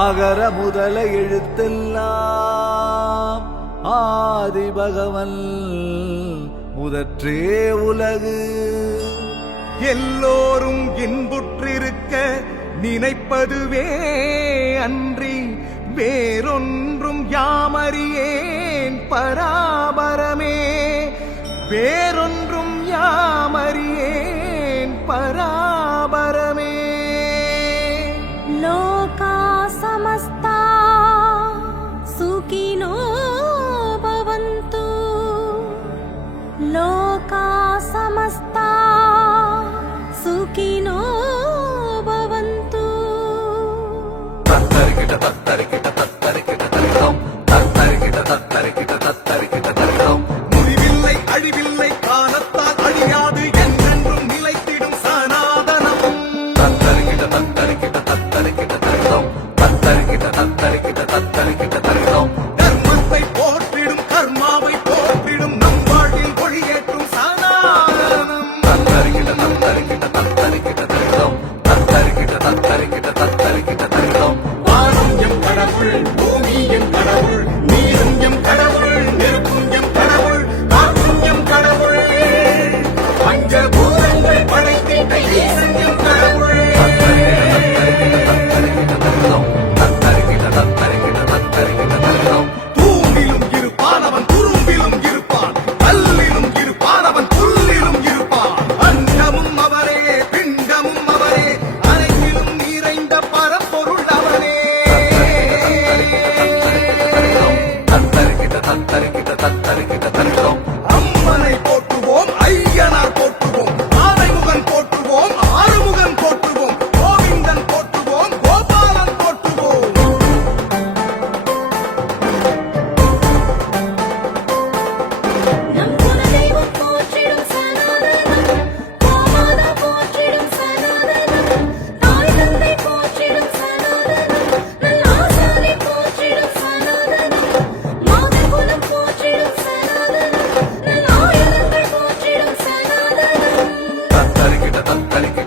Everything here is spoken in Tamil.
அகர முதல எழுத்தெல்லாம் ஆதி பகவன் முதற்றே உலகு. எல்லோரும் இன்புற்றிருக்க நினைப்பதுவே அன்றி வேறொன்றும் யாமறியேன் பராபரமே. வேறொன்றும் யாமறியேன் பராபரமே. லோகா சமஸ்தா சுகினோ பவந்து. லோகா சமஸ்தா சுகினோ பவந்து. தத்தரிக்கிட்ட தத்தரிக்கிட்ட தத்தரிக்கிட்ட தரிதம். தத்தரிக்கிட்ட தத்தரிக்கிட்ட தத்தரிக்கிட்ட தரிதம். முடிவில்லை அழிவில்லை காலத்தால் அழியாது என்றென்றும் நிலைத்திடும் சனாதனம். தத்தரிக்கிட்ட தத்தரிக்கிட்ட தத்தரிக்கிட்ட தரிதம். தத்தரிக்கிட்ட தத்தரிக்கிட்ட தத்தரிக்கிட்ட தரிதம். தர்மத்தை போற்றிடும் கர்மாவை போற்றிடும் நம் வாழ்வில் ஒளியேற்றும் சனாதனம். தத்தரிக்கிட்ட தத்தரிக்கிட்ட தத்தரிக்கிட்ட தரிதம். தத்தரிக்கிட்ட தத்தரிக்கிட்ட தத்தரிக்கிட்ட தரிதம். வானம் எம் கடவுள், பூமி எம் கடவுள், நீரும் எம் கடவுள், நெருப்பும் எம் கடவுள், காற்றும் எம் கடவுள், பஞ்சபூதங்கள் படைத்திட்ட ஈசன் எம் கடவுள். தூணிலும் இருப்பான் அவன், துரும்பிலும் இருப்பான், கல்லிலும் இருப்பான் அவன், புல்லிலும் இருப்பான். அண்டமும் அவரே, பிண்டமும் அவரே, அனைத்திலும் நிறைந்த பரம்பொருள் அவனே. அம்மனை போற்றுவோம், ஐயனார் போற்றுவோம், ஆனைமுகன் போற்றுவோம், ஆறுமுகன் போற்றுவோம், கோவிந்தன் போற்றுவோம், கோபாலன் போற்றுவோம். நம் குலதெய்வம் போற்றிடும் சனாதனம். கோமாதா போற்றிடும் சனாதனம். தாய் தந்தை போற்றிடும் சனாதனம். நல் ஆசானை போற்றிடும் சனாதனம். மாதகுலம் போற்றிடும் சனாதனம். நல் ஆயுதங்கள் போற்றிடும் சனாதனம். தத்தரிக்கிட்ட தத்தரிக்கிட்ட